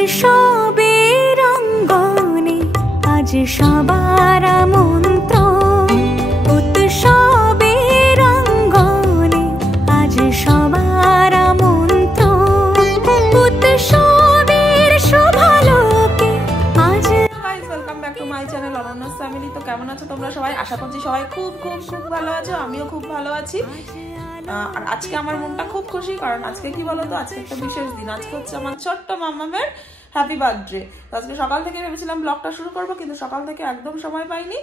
উৎসবের অঙ্গনে আজ সবার আমন্ত্রণ, উৎসবের অঙ্গনে আজ সবার আমন্ত্রণ, উৎসবের শোভালোকে আজ। Welcome back to my channel অনন্যাস family. তো কেমন আছো তোমরা সবাই? আশা করছি সবাই খুব খুব খুব ভালো আছো, আমিও খুব ভালো আছি। আর আজকে আমার মনটা খুব খুশি, কারণ আজকে কি বলতো, আজকে একটা বিশেষ দিন। আজকে হচ্ছে আমার ছোট্ট মাম্মামের হ্যাপি বার্থডে। তো আজকে সকাল থেকে ভেবেছিলাম ব্লগটা শুরু করবো, কিন্তু সকাল থেকে একদম সময় পাইনি,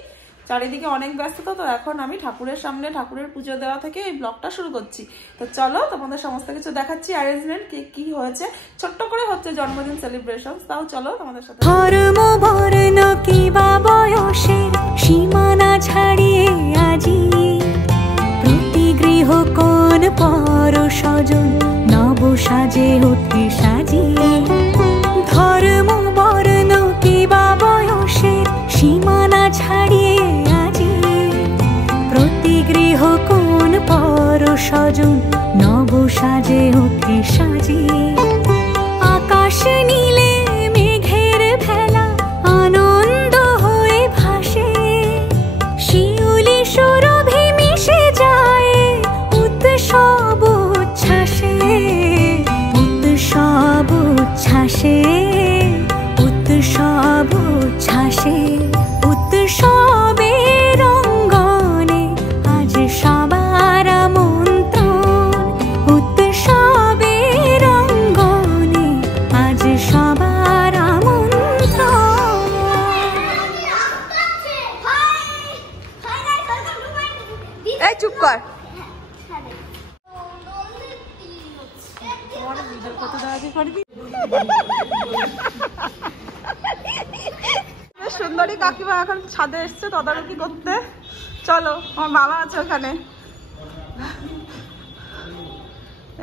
চারিদিকে অনেক ব্যস্ততা। তো এখন আমি ঠাকুরের সামনে ঠাকুরের পুজো দেওয়া থেকে এই ব্লগটা শুরু করছি। তো চলো তোমাদের সমস্ত কিছু দেখাচ্ছি, অ্যারেঞ্জমেন্ট কি হয়েছে। ছোট্ট করে হচ্ছে জন্মদিন সেলিব্রেশন, তাও চলো তোমাদের সাথে। ধর্ম বর্ণ কিবা বয়সের সীমানা ছাড়িয়ে আজি প্রতি গৃহ কোন পর স্বজন নব সাজে ওঠে সাজিয়ে। ধর্ম বর্ণ কিবা বয়সের সীমানা ছাড়িয়ে আজি প্রতি গৃহ কোন পর স্বজন নব সাজে ওঠে সাজিয়ে। আকাশ নীলে মেঘের ভেলা আনন্দ হয়ে ভাসে, শিউলি সুরভি মিশে যায় উৎসব উচ্ছ্বাসে, উৎসব উচ্ছ্বাসে, উৎসব উচ্ছ্বাসে। উৎসবের অঙ্গনে আজ সবার আমন্ত্রণ, উৎসবের অঙ্গনে আজ সবার আমন্ত্রণ। এই চুপ কর। সুন্দরী কাকিমা এখন ছাদে এসছে তদারকি করতে। চলো, আমার মামা আছে ওখানে।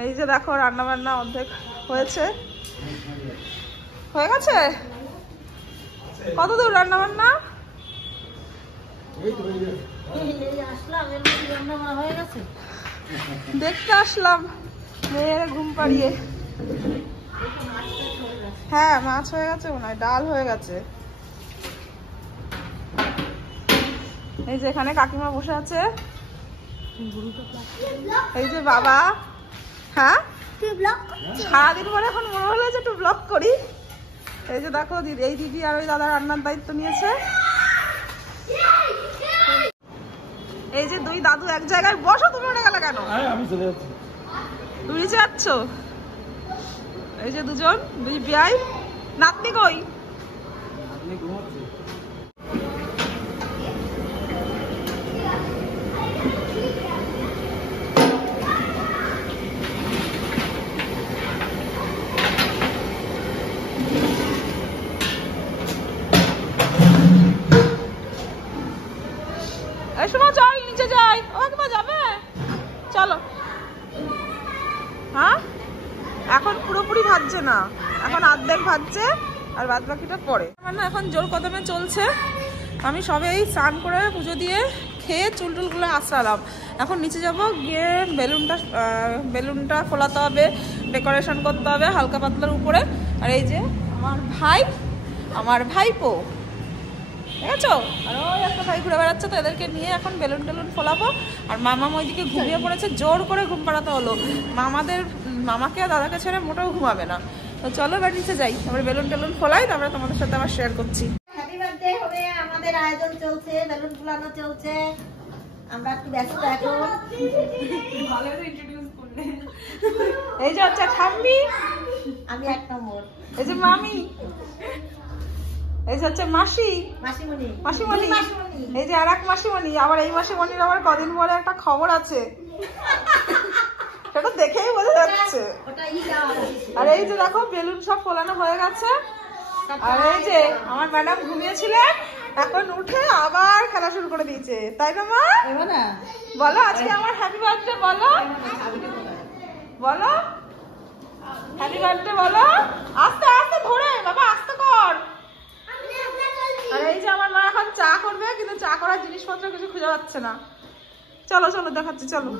এই যে দেখো রান্না বান্না অর্ধেক হয়েছে, হয়ে গেছে। কত দূর রান্না বান্না? দেখতে আসলাম মেয়ের ঘুম পাড়িয়ে। হ্যাঁ, মাছ হয়ে গেছে মনে হয়, ডাল হয়ে গেছে। এই যে এখানে কাকিমা বসে আছে, এই যে বাবা। হ্যাঁ, সারাদিন পরে এখন মনে হলো যে একটু ব্লগ করি। এই যে দেখো এই দিদি আর ওই দাদা রান্নার দায়িত্ব নিয়েছে। এই যে দুই দাদু এক জায়গায়। বসো, তুমি উঠে গেলে কেন? আমি চলে যাচ্ছি। তুমি নিচে যাচ্ছ? এই যে দুজন, দুই বিয়াই। নাতনি কই? আপনি ঘুমাচ্ছি। এই শোনো, চল নিচে যাই। ও একবার যাবে, চলো। হ্যাঁ, এখন পুরোপুরি ভাজছে না, এখন অর্ধেক ভাজছে আর বাদ বাকিটা পরে। মানে এখন জোর কদমে চলছে। আমি সবেই স্নান করে পুজো দিয়ে খেয়ে চুল টুলগুলো আঁচড়ালাম। এখন নিচে যাব, গিয়ে বেলুনটা ফোলাতে হবে, ডেকোরেশন করতে হবে হালকা পাতলার উপরে। আর এই যে আমার ভাই, আমার ভাইপো, ঠিক আছে? আর ওই একটা ভাই ঘুরে বেড়াচ্ছে, তো এদেরকে নিয়ে এখন বেলুন টেলুন ফোলাবো। আর মামা ওইদিকে ঘুমিয়ে পড়েছে, জোর করে ঘুম পাড়াতে হলো। মামাকে আর দাদাকে ছেড়ে মোটেও ঘুমাবে না। তো চলো এবার নিচে যাই, তারপরে বেলুন টেলুন ফোলাই, তারপরে তোমাদের সাথে আবার শেয়ার করছি। হ্যাপি বার্থডে হবে, আমাদের আয়োজন চলছে, বেলুন ফুলানো চলছে, আমরা একটু ব্যস্ত এখন। ভালো করে ইন্ট্রোডিউস করলে। এই যে হচ্ছে ঠাম্মি, আমি এক নম্বর। এই যে মামি, এই যে হচ্ছে মাসি, মাসিমণি, মাসিমণি, মাসিমণি। এই যে আর এক মাসিমণি। আবার এই মাসিমণির আবার কদিন পরে একটা খবর আছে, সেটা দেখেই বোঝা যাচ্ছে। ওটা ই যাওয়ার আছে। আর এই যে দেখো বেলুন সব ফোলানো হয়ে গেছে। আর এই যে আমার ম্যাডাম ঘুমিয়েছিলেন, এখন উঠে আবার খেলা শুরু করে দিয়েছে, তাই না মা? এবার না বলো আজকে আমার হ্যাপি বার্থডে, বলো বলো হ্যাপি বার্থডে বলো। আস্তে আস্তে ধরে বাবা, আস্তে কর। আর এই যে আমার মা এখন চা করবে, কিন্তু চা করার জিনিসপত্র কিছু খুঁজে পাচ্ছে না। চলো চলো দেখাচ্ছি, চলো।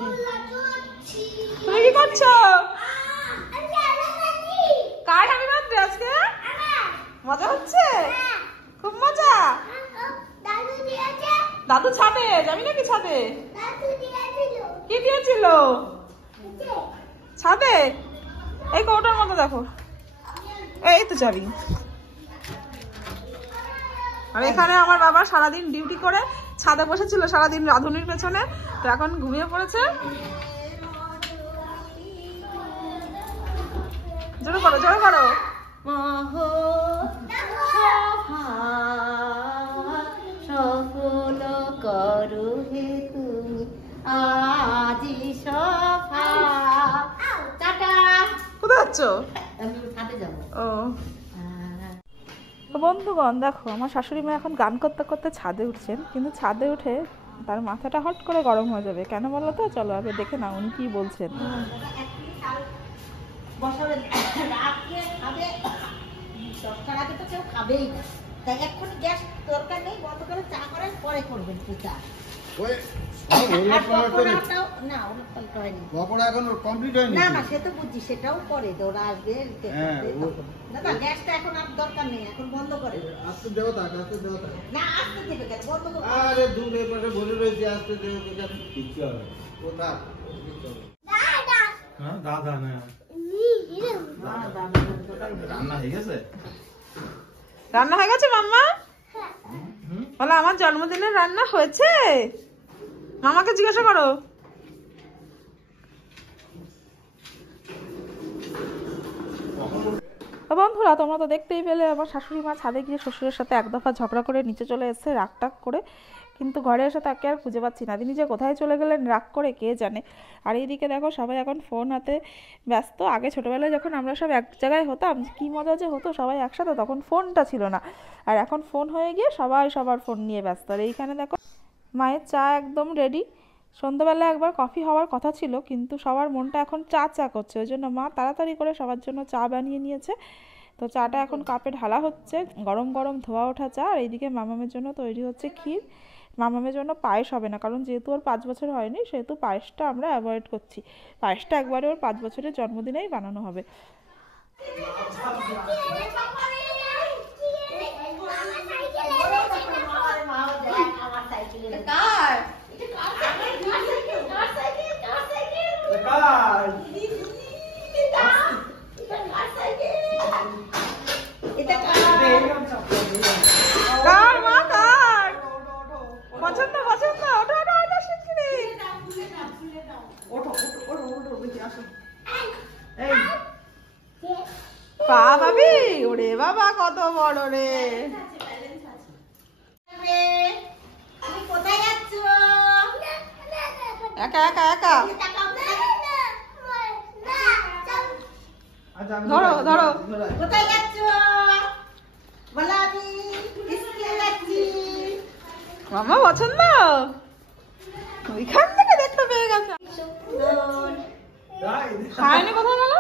তুমি কি করছো? কার হ্যাপি বার্থডে আজকে? ছাদে এই কৌটার মতো দেখো, এই তো চাবি। আর এখানে আমার বাবা সারাদিন ডিউটি করে ছাদে বসেছিল সারাদিন রাঁধুনির পেছনে, তো এখন ঘুমিয়ে পড়েছে। জোরে করো, জোরে করো। সফল করো হে তুমি আজি সফা। টাটা। কোথায় যাচ্ছ? আমি ছাদে যাবো। ও তো বন্ধুগণ দেখো, আমার শাশুড়ি মা এখন গান করতে করতে ছাদে উঠছেন, কিন্তু ছাদে উঠে তার মাথাটা হট করে গরম হয়ে যাবে। কেন বলো তো? চলো আগে দেখে না উনি কি বলছেন। বছরে রাত্রে খাবে, 10টার আগে তো কেউ খাবেই না, তাই এক্ষুনি গ্যাস দরকার নেই, বন্ধ করে চা করার পরে করবেন পূজা। না না, সে তো বুঝছি, সেটাও করে যে ওরা আসবে। না গ্যাসটা এখন আর দরকার নেই, এখন বন্ধ করে আসতে দেও তা, আসতে দেও তা। না আসতে দেবে কেন, বন্ধ করে। আরে দূরে পরে বলে রয়েছে আসতে দেও তো কেন? কিচ্ছু হবে কোথা? হ্যাঁ দাদা না রান্না হয়ে গেছে? রান্না হয়ে গেছে মাম্মা? বলো আমার জন্মদিনের রান্না হয়েছে? মামাকে জিজ্ঞাসা করো। বন্ধুরা তোমরা তো দেখতেই পেলে, আমার শাশুড়ি মা ছাদে গিয়ে শ্বশুরের সাথে এক দফা ঝগড়া করে নিচে চলে এসেছে রাগটাগ করে, কিন্তু ঘরে এসে তাকে আর খুঁজে পাচ্ছি না। তিনি যে কোথায় চলে গেলেন রাগ করে কে জানে। আর এইদিকে দেখো সবাই এখন ফোন হাতে ব্যস্ত। আগে ছোটোবেলায় যখন আমরা সব এক জায়গায় হতাম, কী মজা যে হতো সবাই একসাথে, তখন ফোনটা ছিল না। আর এখন ফোন হয়ে গিয়ে সবাই সবার ফোন নিয়ে ব্যস্ত। আর এইখানে দেখো মায়ের চা একদম রেডি। সন্ধ্যাবেলা একবার কফি হওয়ার কথা ছিল, কিন্তু সবার মনটা এখন চা চা করছে, ওই জন্য মা তাড়াতাড়ি করে সবার জন্য চা বানিয়ে নিয়েছে। তো চাটা এখন কাপে ঢালা হচ্ছে, গরম গরম ধোয়া ওঠা চা। আর এইদিকে মামামের জন্য তৈরি হচ্ছে ক্ষীর। মামামের জন্য পায়েস হবে না, কারণ যেহেতু ওর 5 বছর হয়নি, সেহেতু পায়েসটা আমরা অ্যাভয়েড করছি। পায়েসটা একবারে ওর 5 বছরের জন্মদিনেই বানানো হবে। কার মা কার পছন্দ পছন্দ? ওঠো ওঠো ওঠো শিগগিরি ওঠো ওঠো ওঠো ওঠো আসো। এই পা ভাবি, ওরে বাবা কত বড় রে। তুমি কোথায় যাচ্ছ? একা একা একা ধরো ধরো। কোথায় যাচ্ছ? বলো আমি স্কুলে যাচ্ছি। মামা পছন্দ? ওইখান থেকে দেখতে পেয়ে গেছে। খায়নি, কোথায় গেল?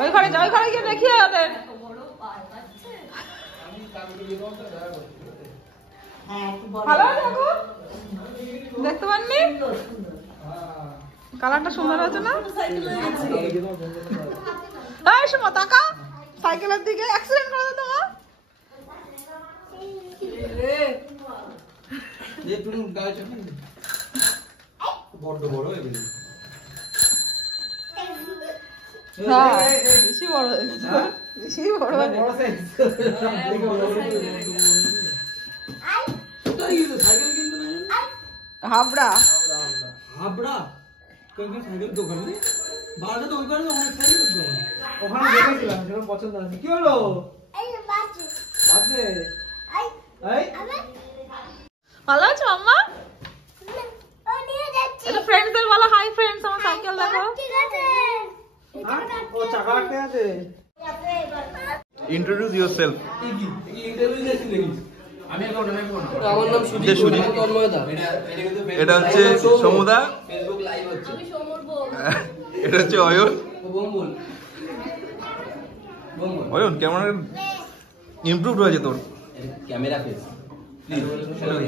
ওই ঘরে যা, ওই ঘরে গিয়ে দেখিয়ে ওদের। ভালো দেখো, দেখতে পাননি? কালারটা সুন্দর হয়েছে না? এই সুমা তাকা সাইকেলের দিকে, অ্যাক্সিডেন্ট করে দাও তোমার। বড় বড় হয়ে গেল। বেশি বড় হয়ে গেছে, বেশি বড় হয়ে গেছে। হাবড়া হাবড়া সাইকেল দোকান নেই বাড়া, তো ওই পারে অনেক সাইকেল দোকান, ওখানে দেখেছিলাম, সেটা পছন্দ হয়নি। কি হলো? ভালো আছো আম্মা? এটা ফ্রেন্ডসদের বলো হাই ফ্রেন্ডস, আমার সাইকেল দেখো। ও চাকা আটকে আছে। Introduce yourself. আমি এখন আমার নাম সুজিত তন্ময়দা। এটা হচ্ছে সমুদা। ফেসবুক লাইভ হচ্ছে। আমি সমর বল। এটা হচ্ছে অয়ন। বম্বুল। অয়ন কেমন ইমপ্রুভ হয়েছে তোর ক্যামেরা ফেস।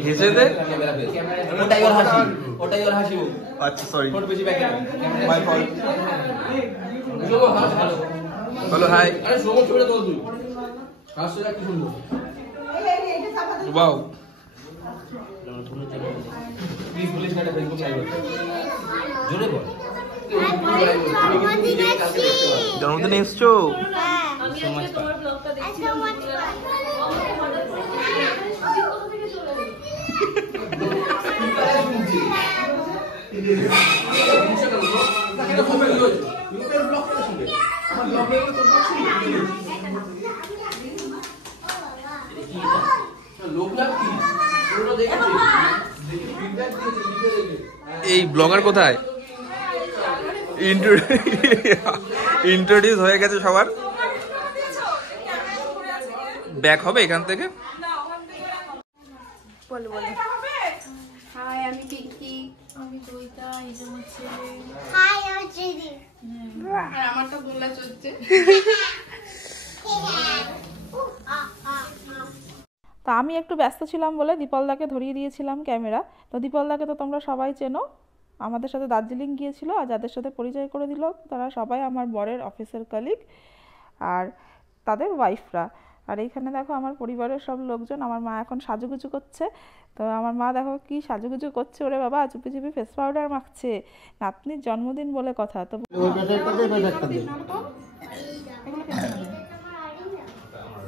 হেসে দে। Camera face. ওটাই ওর হাসি। ওটাই ওর হাসি। আচ্ছা সরি। ফোন বেশি back camera. My fault. Jogo hello. Hello hi. আরে জোগো ছড়ে দাও তুই। হাসিটা কি সুন্দর। ওয়াও। প্লিজ বলিস না এটা ফেসবুক লাইভ হচ্ছে জোরে বল জন্মদিনে এসছো এই ব্লগার কোথায় ইন্ট্রোডিউস হয়ে গেছে সবার ব্যাক হবে এখান থেকে বল বল হাই আমি পিঙ্কি আমি জয়িতা এই যে আমার ছেলে হাই আমি চিদি আর আমারটা গোলা চলছে তো আমি একটু ব্যস্ত ছিলাম বলে দীপলদাকে ধরিয়ে দিয়েছিলাম ক্যামেরা। তো দীপলদাকে তো তোমরা সবাই চেনো, আমাদের সাথে দার্জিলিং গিয়েছিল আর যাদের সাথে পরিচয় করে দিল তারা সবাই আমার বরের অফিসের কলিগ আর তাদের ওয়াইফরা। আর এইখানে দেখো আমার পরিবারের সব লোকজন, আমার মা এখন সাজুগুজু করছে। তো আমার মা দেখো কি সাজুগুজু করছে, ওরে বাবা চুপি চুপি ফেস পাউডার মাখছে, নাতনির জন্মদিন বলে কথা। তো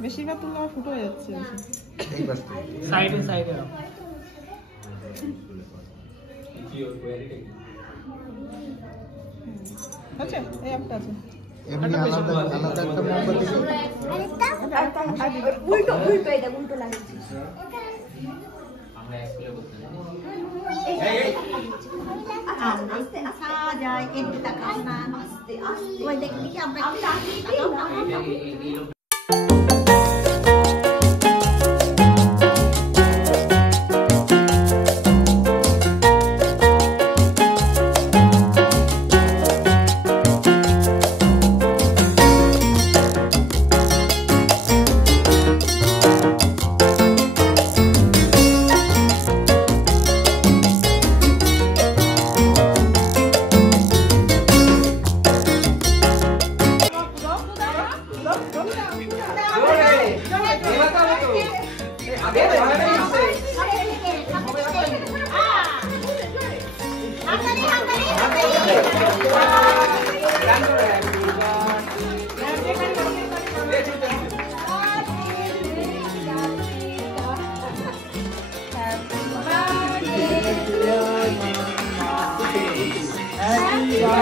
বেশিরভাগ তুললে আমার ফুটো হয়ে যাচ্ছে সাইডে সাইডে আচ্ছা এই একটা আছে এমনি আলাদা আলাদা একটা মোমবাতি উল্টো উল্টো এটা উল্টো লাগিয়েছিস আস্তে আসা যায় কিন্তু তাকাস না আস্তে আস্তে ওই দেখি কি আমরা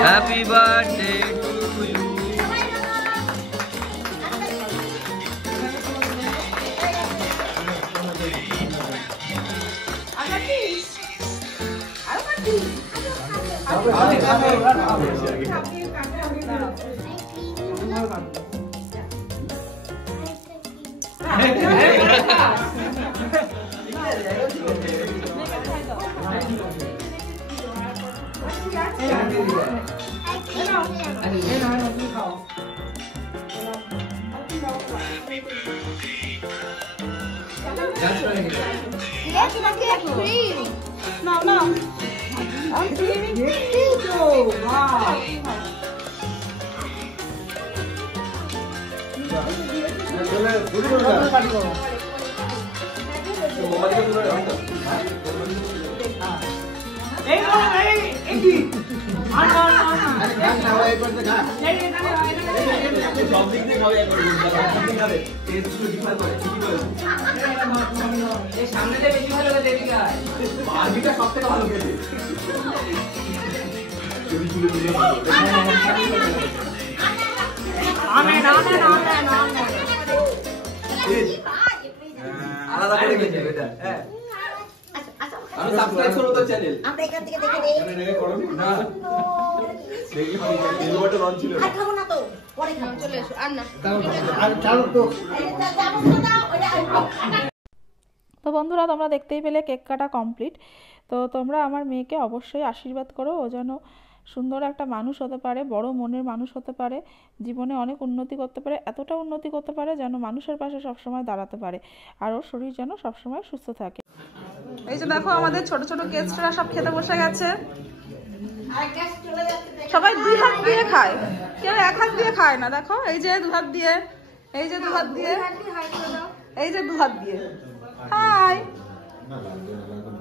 Happy birthday to you. আলাদা করে গেছে এটা হ্যাঁ আমি সাবস্ক্রাইব করব তো চ্যানেল আমরা এখান থেকে দেখে নেই এখানে করো না দেখি বেল বাটন অন ছিল আর খাবো না তো পরে খাবো চলে এসো আর না আর চালু তো তো বন্ধুরা তোমরা দেখতেই পেলে কেক কাটা কমপ্লিট। তো তোমরা আমার মেয়েকে অবশ্যই আশীর্বাদ করো, ও যেন সুন্দর একটা মানুষ হতে পারে, বড় মনের মানুষ হতে পারে, জীবনে অনেক উন্নতি করতে পারে, এতটা উন্নতি করতে পারে যেন মানুষের পাশে সবসময় দাঁড়াতে পারে, আর ওর শরীর যেন সবসময় সুস্থ থাকে। এই যে দেখো আমাদের ছোট ছোট গেস্টরা সব খেতে বসে গেছে। সবাই দুই হাত দিয়ে খায়, কেউ এক হাত দিয়ে খায় না। দেখো এই যে দু হাত দিয়ে, এই যে দু হাত দিয়ে, এই যে দু হাত দিয়ে। হাই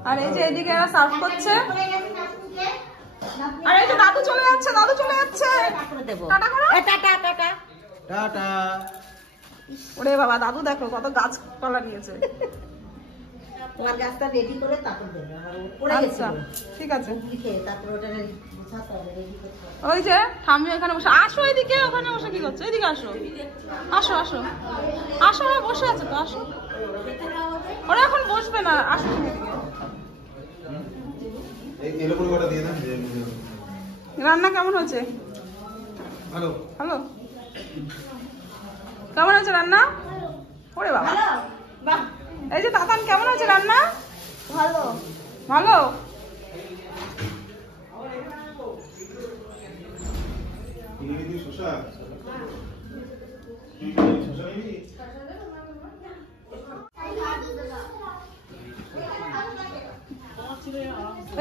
আর এই যে এদিকে এরা সার্ভ করছে। আর এই যে দাদু চলে যাচ্ছে, দাদু চলে যাচ্ছে। টাটা করো। Tata tata tata. ওরে বাবা, দাদু দেখো কত গাছপালা নিয়েছে। তোমার গাছটা রেডি করে তারপর দেবে। আর ও পড়ে গেছে। আচ্ছা ঠিক আছে। লিখে তারপর ওটা গুছাতে হবে, রেডি করতে হবে। ওই যে ঠাম্মি ওখানে বসে। আসো এদিকে, ওখানে বসে কি করছো? এদিকে আসো, আসো আসো আসো। ওরা বসে আছে তো, আসো। ওরা এখন বসবে না, আসো এদিকে। রান্না কেমন হয়েছে? ভালো। হ্যালো, কেমন হয়েছে রান্না? ওরে বাবা, বাহ, এই যে তাতান কেমন হয়েছে রান্না? ভালো। ভালো।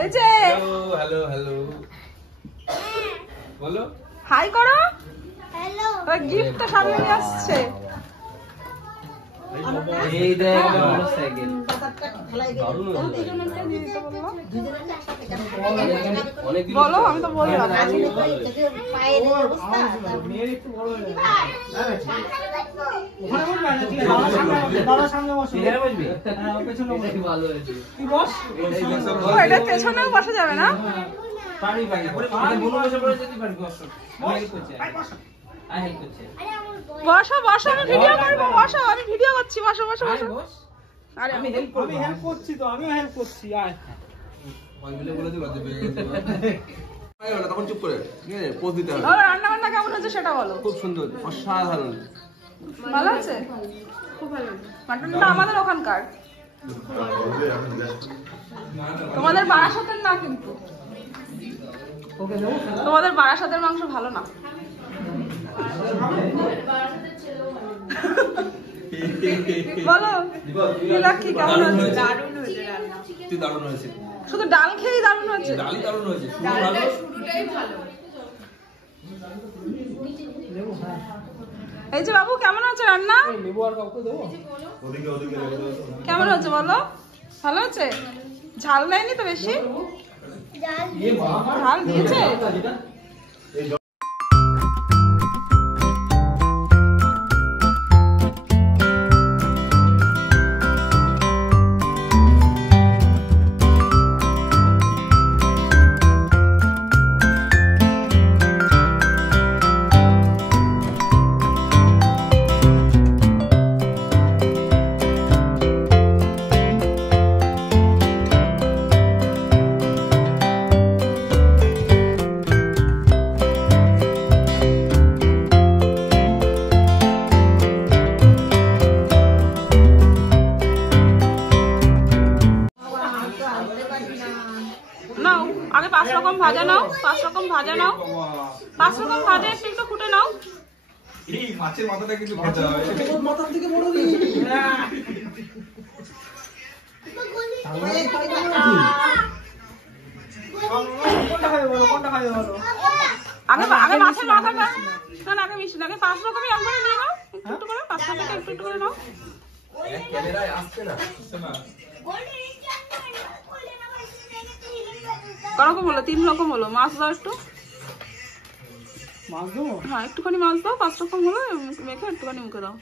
এই যে হ্যালো হ্যালো বলো, হাই করো। ওরা গিফটটা সামনে নিয়ে আসছে। এই দেখ মোটরসাইকেল। বাজারটা ঢালাই দেবে। দুজনেরটা দিয়ে দিতে বললো। দুজনের একসাথে কেন? বলো, আমি তো বললাম। পায়ের অবস্থা মেয়ের একটু বড় হয়ে যাবে। ওখানে বসবে না, ঠিক আছে? বাবার সামনে বসবে। এখানে বসবি? হ্যাঁ, ওর পেছনে বসবি। ভালো হয়েছে। তুই বস। ও, এটা পেছনেও বসা যাবে না? পারি পারি। এটা বনু বসে পড়েছে, তুই পারবি, বস। আমি হেল্প করছি। আই হেল্প করছি। বসো বসো, আমি ভিডিও করবো। বসো, আমি ভিডিও করছি। বসো বসো বসো। বস। আরে আমি হেল্প করব। আমি হেল্প করছি তো, আমিও হেল্প করছি। আয়। তখন চুপ করে, ঠিক আছে? পোজ দিতে হবে। ও, রান্না বান্না কেমন হয়েছে সেটা বলো। খুব সুন্দর, অসাধারণ। ভালো আছে? খুব ভালো। মাটনটা আমাদের ওখানকার, তোমাদের বারাসাতের না কিন্তু। ওকে দেবো। তোমাদের বারাসাতের মাংস ভালো না। বলো নীলাক্ষী কেমন আছে? দারুণ হয়েছে রান্না। তুই দারুণ হয়েছে। শুধু ডাল খেয়েই দারুণ হয়েছে। ডালি দারুণ হয়েছে। ডালটা শুরুটাই ভালো। দেবো, হ্যাঁ। এই যে বাবু, কেমন আছে রান্না? এই লেবু আর কাউকে দেবো? কেমন হয়েছে বলো? ভালো হয়েছে? ঝাল দেয়নি তো বেশি? ঝাল দিয়েছে? নাও, আগে 5 রকম ভাজা নাও। 5 রকম ভাজা নাও। 5 রকম ভাজা একটু একটু ফুটে নাও। এই মাছের মাথাটা কিন্তু ভাজা হয়। ওর মাথার দিকে বড় দিই। কোনটা খাবে বলো, কোনটা খাবে বলো? আগে আগে মাছের মাথাটা না, না আগে মিশিয়ে আগে 5 রকমই একবারে নিয়ে নাও। একটু একটু করে 5 রকম একটু একটু করে নাও। ক্যামেরায় আসছে না, আসছে না। করকম হলো? 3 রকম হলো। মাছ দাও একটু। মাছ দেবো? হ্যাঁ, একটুখানি মাছ দাও। 5 রকম হলো, মেখে একটুখানি মুখে দাও।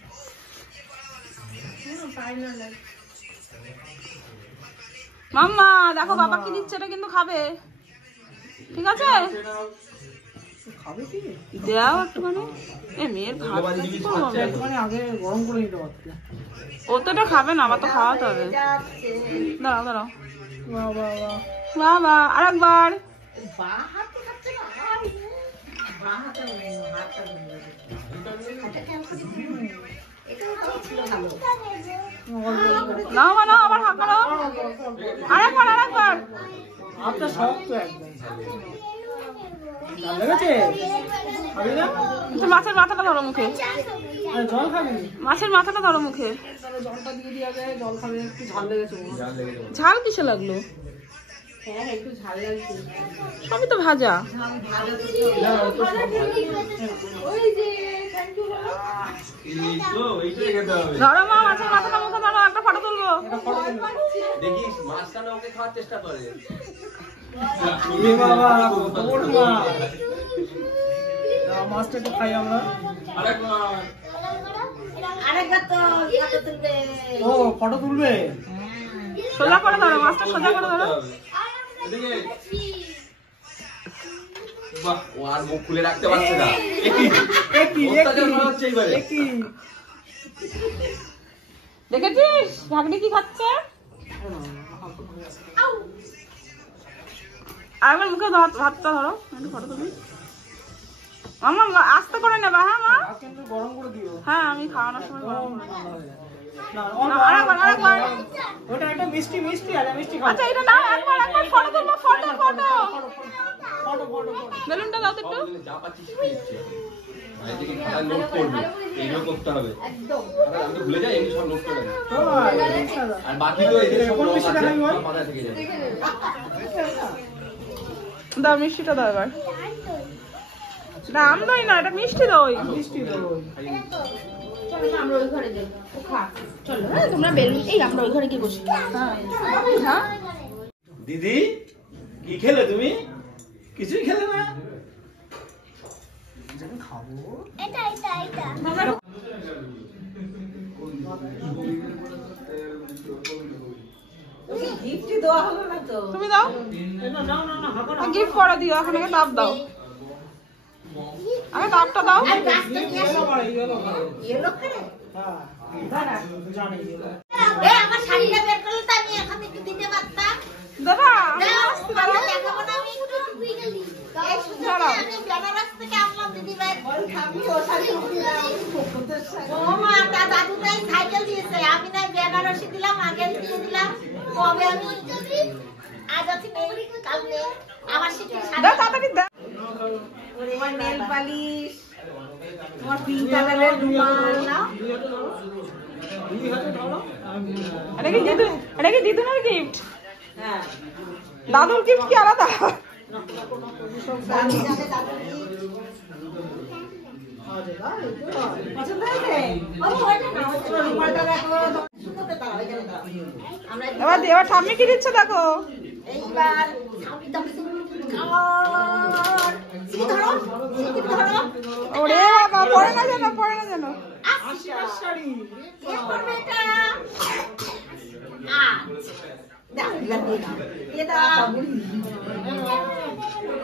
মাম্মা দেখো বাবা কি দিচ্ছে, এটা কিন্তু খাবে, ঠিক আছে? খাবে কি? দাও একটুখানি। এ মেয়ের ভাত কি করবো আমি? একটুখানি আগে গরম করে নিতে পারতে। ও তো এটা খাবে না, আমার তো খাওয়াতে হবে। দাঁড়াও দাঁড়াও। বাহ বাহ বাহ। বাবা আরেকবার। বাঁ হাতে খাচ্ছে না, আর বাঁ হাতে হাতটা এটা ছিল ভালো। নাও মা নাও, আবার হাত করো। আরেকবার আরেকবার। হাতটা শক্ত একদম। লেগেছে? খাবি না? মাছের মাথাটা ধরো মুখে। আরে জল খাবি? মাছের মাথাটা ধরো মুখে। তাহলে জলটা দিয়ে দিয়ে আগে, জল খাবে। একটু ঝাল লেগেছে মনে হয়। ঝাল কিসে লাগলো? হ্যাঁ একটু ঝাল লাগছে। সবই তো ভাজা। না, ও তো সব ভালো। ধরো মা, মাছের মাথাটা মুখে ধরো, একটা ফটো তুলবো। দেখিস মাছটা না ওকে খাওয়ার চেষ্টা করে। এ বাবা ওর মা মাছটা একটু খাই আমরা। আরেকবার তো ফটো তুলবে। ও ফটো তুলবে? সোজা করে ধরো, মাছটা সোজা করে ধরো। এদিকে বাহ, ও আর মুখ খুলে রাখতে পারছে না। অত্যাচার করা হচ্ছে এইবারে। দেখেছিস ভাগ্নি কি খাচ্ছে? আর আমার মুখে ভাতটা ধরো, একটু ফটো তুলি। মামা আস্তে করে নেবা। হ্যাঁ মা, কিন্তু গরম করে দিও। হ্যাঁ আমি খাওয়ানোর সময় গরম করে দেব। না আরেকবার। ওটা একটা মিষ্টি মিষ্টি আর মিষ্টি খাও। আচ্ছা এটা নাও, একবার ফটো তুলবো। ফটো ফটো বেলুনটা দাও তো একটু। যা পাচ্ছিস খেয়েছি। এদিকে খাতা নোট করবে, এইগুলো করতে হবে। একদম। আমি তো ভুলে যাই, এগুলো সব নোট করে নেব। ও আর বাকি তো এদের সব কোন লক মিষ্টিটা আছে, খাবি বল? সব মাথায় থেকে যাবে। দাও মিষ্টিটা দাও এবার। না আম দই না, এটা মিষ্টি দই। মিষ্টি দই। চলো না আমরা ওই ঘরে যাই, ও খা। চলো হ্যাঁ, তোমরা বেলুন, এই আমরা ওই ঘরে গিয়ে বসি। হ্যাঁ দিদি কি খেলে তুমি? কিছুই খেলে না? গিফট দেওয়া হলো না তো। তুমি দাও, গিফট পরে দিও। এখন আগে তাপ দাও, আগে তাপটা দাও। আর গাছটা নিয়ে আসো। এলো করে। হ্যাঁ জানি। এ আমার শাড়িটা বের করলে তো আমি এখন একটু দিতে পারতাম। দাদা দাও, আমি দেখাবো না আমি একটু। এই সুন্দর আমি বেনারস থেকে আনলাম দিদি ভাই। আমি ও শাড়ি ও মা, তা দাদু তাই সাইকেল দিয়েছে, আমি নাই বেনারসি দিলাম, আগে দিয়ে দিলাম। কবে আমি আজ আছি নেই, কাল নেই। আমার সিটি শাড়ি। দাও তাড়াতাড়ি দাও। তোমার নেল পালিশ, তোমার পিঙ্ক কালারের রুমাল নাও। এটা কি দিদুনের গিফট? হ্যাঁ, দাদুর গিফট কি আলাদা? দাদু জানে দাদু কি। পছন্দ হয়েছে? ও ওইটা না, ওইটা রুমালটা দেখো। সুন্দর তো তারা, ওইখানে দাও। আমরা এবার ঠাম্মি কি দিচ্ছে দেখো। এইবার স্বামী দামি কি ধরো, কি ধরো। ওরে বাবা, পড়ে না যেন, পড়ে না যেন। আশীর্বাদ শাড়ি। কে করবে এটা? দাও, এবার দিয়ে দাও। দিয়ে দাও।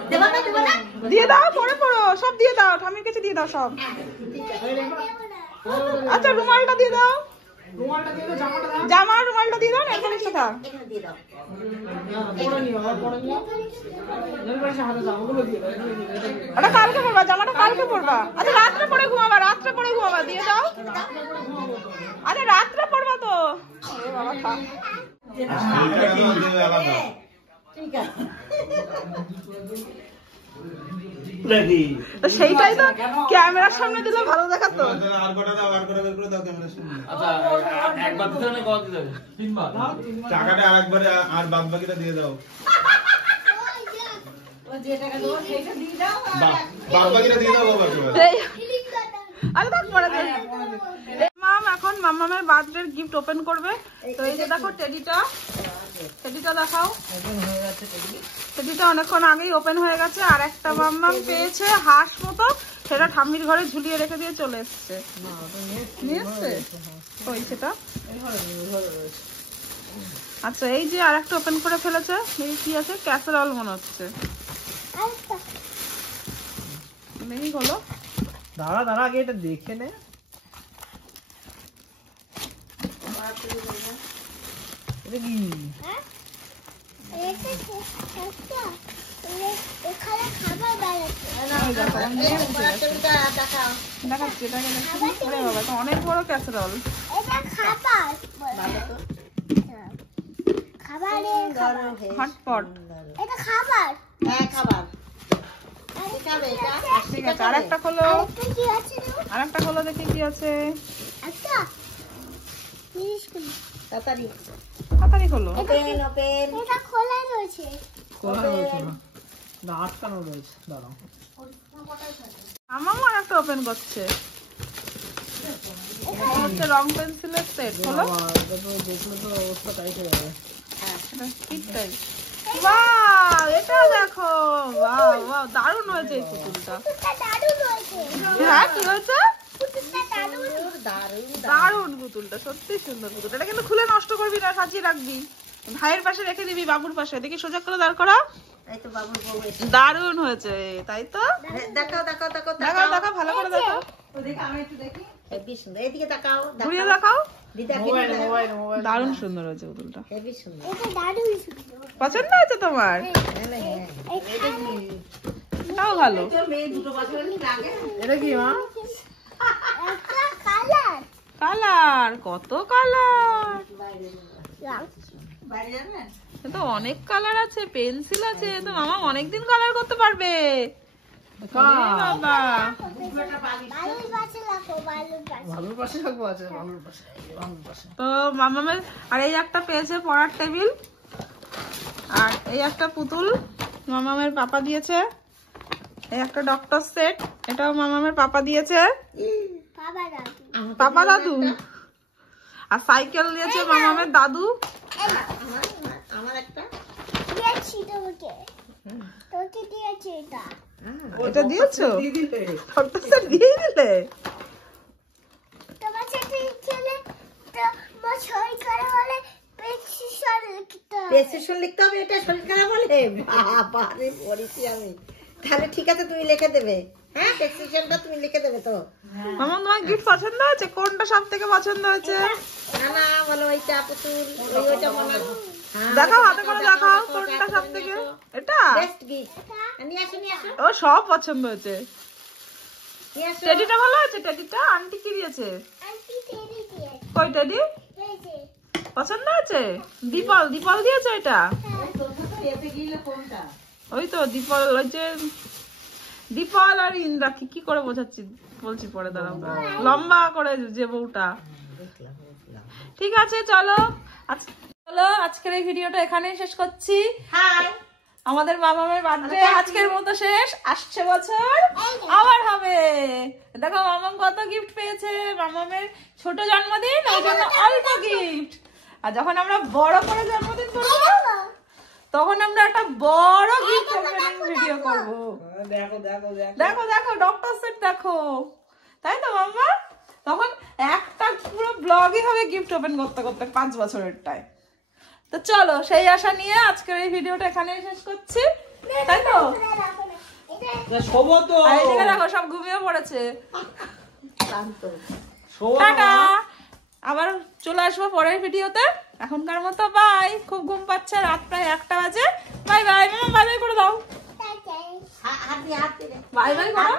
দেবা না, দেবা না? দিয়ে দাও, পরে পড়ো, সব দিয়ে দাও, ঠাম্মির কাছে দিয়ে দাও সব। আচ্ছা রুমালটা দিয়ে দাও, রুমালটা দিয়ে দাও, জামাটা দাও। জামা রুমালটা দিয়ে দাও, নেলপালিশটা থাক। এখানে দিয়ে দাও। পরে নিও, আবার পরে নিও। নেলপালিশ হাতে দাও, ওগুলো দিয়ে দাও, এগুলো দিয়ে দাও, এটা দিয়ে দাও। ওটা কালকে পরবা, জামাটা কালকে পরবা। আচ্ছা রাত্রে পরে ঘুমাবা, রাত্রে পরে ঘুমাবা, দিয়ে দাও। আরে রাত্রে পরবা তো। ওরে বাবা থাক। ঠিক আছে। নাকি? তো সেইটাই তো ক্যামেরার সামনে দিলে ভালো দেখাতো। আর কটা দাও, আর কটা বের করে দাও ক্যামেরার সামনে। আচ্ছা একবার দিতে হবে না কত দিতে হবে? তিনবার। টাকাটা আরেকবারে আর বাদ বাকিটা দিয়ে দাও। ও যে টাকা দেবো সেইটা দিয়ে দাও। বাদ বাকিটা দিয়ে দাও বাবা একেবারে। এই, আরে থাক পরে দে। মাম এখন মাম্মামের বার্থডের গিফট ওপেন করবে। তো এই যে দেখো টেডিটা, টেডিটা দেখাও। টেডিটা অনেকক্ষণ আগেই ওপেন হয়ে গেছে। আর একটা মাম্মাম পেয়েছে হাঁস মতো, সেটা ঠাম্মির ঘরে ঝুলিয়ে রেখে দিয়ে চলে এসছে। নিয়ে এসছে ওই সেটা। আচ্ছা এই যে আর একটা ওপেন করে ফেলেছে, দেখি কি আছে, ক্যাসারোল মনে হচ্ছে। দেখি হলো। দাঁড়া দাঁড়া, আগে এটা দেখে নে। এটা কি? দেখাচ্ছি এটাকে, দেখাচ্ছি। ওরে বাবা, এটা অনেক বড় ক্যাসারোল। হটপট। এটা খাবার। হ্যাঁ, খাবার। কি খাবে এটা? ঠিক আছে, আর একটা খোলো, এটা কি আছে রে? আর একটা খোলো, দেখি কি আছে। একটা জিনিসগুলো। তাড়াতাড়ি। তাড়াতাড়ি খোলো। Open, open. এটা খোলা রয়েছে। খোলা রয়েছে না, না আটকানো রয়েছে। দাঁড়াও। আমার আর একটা ওপেন করছে। হচ্ছে রং পেন্সিলের সেট হলো এটা দেখো দারুণ হয়েছে এই পুতুলটা। হ্যাঁ কি হয়েছে? দারুণ পুতুলটা, সত্যি সুন্দর পুতুলটা। এটা কিন্তু খুলে নষ্ট করবি না, সাজিয়ে রাখবি, ভাইয়ের পাশে রেখে দিবি, বাবুর পাশে। দেখি সোজা করে দাঁড় করা। দারুণ হয়েছে তাই তো? দেখাও দেখাও দেখাও দেখাও দেখাও ভালো করে দেখাও, আমি একটু দেখি। হেভি সুন্দর, এদিকে তাকাও, ঘুরিয়ে দেখাও। দিদা দারুণ সুন্দর হয়েছে পুতুলটা। হেভি সুন্দর। পছন্দ হয়েছে তোমার? এটাও ভালো। এটা কি মা? কালার, কত কালার, তো অনেক কালার আছে, পেন্সিল আছে, তো মামা অনেকদিন কালার করতে পারবে। বাবা তো মামামের আর এই একটা পেয়েছে পড়ার টেবিল, আর এই একটা পুতুল মামামের পাপা দিয়েছে, এই একটা ডক্টর সেট, এটাও মামামের পাপা দিয়েছে, পাপা দাদু। আর সাইকেল দিয়েছে মামামের দাদু। আমার একটা এটা দিয়েছো? ডক্টর সেট দিয়ে দিলে? প্রেসক্রিপশন লিখতে হবে, এটা শরীর খারাপ হলে? বাবা রে, পড়েছি আমি। তাহলে ঠিক আছে, তুমি লিখে দেবে। হ্যাঁ, প্রেসক্রিপশনটা তুমি লিখে দেবে তো। মামা তোমার গিফট পছন্দ হয়েছে? কোনটা সব থেকে পছন্দ হয়েছে? না না, বলো ওইটা পুতুল, ওইটা মনে। দেখাও, হাতে করে দেখাও কোনটা সব থেকে। এটা বেস্ট গিফট। নিয়ে আসো, নিয়ে আসো, ও সব পছন্দ হয়েছে। নিয়ে আসো। টেডিটা ভালো আছে? টেডিটা আন্টি কি দিয়েছে? কই টেডি পছন্দ হয়েছে? দীপল, দীপল দিয়েছে এটা? ওই তো দীপল, ওই যে দীপল আর ইন্দ্রা। কি করে বোঝাচ্ছি বলছি পরে, দাঁড়াও। লম্বা করে যে বউটা। ঠিক আছে চলো, চলো আজকের এই ভিডিওটা এখানেই শেষ করছি। হাই, আমাদের মামামের বার্থডে আজকের মতো শেষ, আসছে বছর আবার হবে। দেখো মামাম কত গিফট পেয়েছে। মামামের ছোট জন্মদিন, ওই জন্য অল্প গিফট। আর যখন আমরা বড় করে জন্মদিন করবো, তখন আমরা একটা বড় গিফট ওপেনিং ভিডিও করব। দেখো দেখো দেখো দেখো ডক্টর সেট দেখো, তাই তো মাম্মা? তখন একটা পুরো ব্লগই হবে গিফট ওপেন করতে করতে 5 বছরেরটায়। তো চলো, সেই আশা নিয়ে আজকের এই ভিডিওটা এখানেই শেষ করছি, তাই তো? আর এইদিকে দেখো সব ঘুমিয়ে পড়েছে। টাটা, আবার চলে আসবো পরের ভিডিওতে। এখনকার মতো বাই। খুব ঘুম পাচ্ছে, রাত প্রায় 1টা বাজে। বাই বাই মামা, বাই বাই করে দাও। হাত দিয়ে, হাত দিয়ে। বাই বাই করো।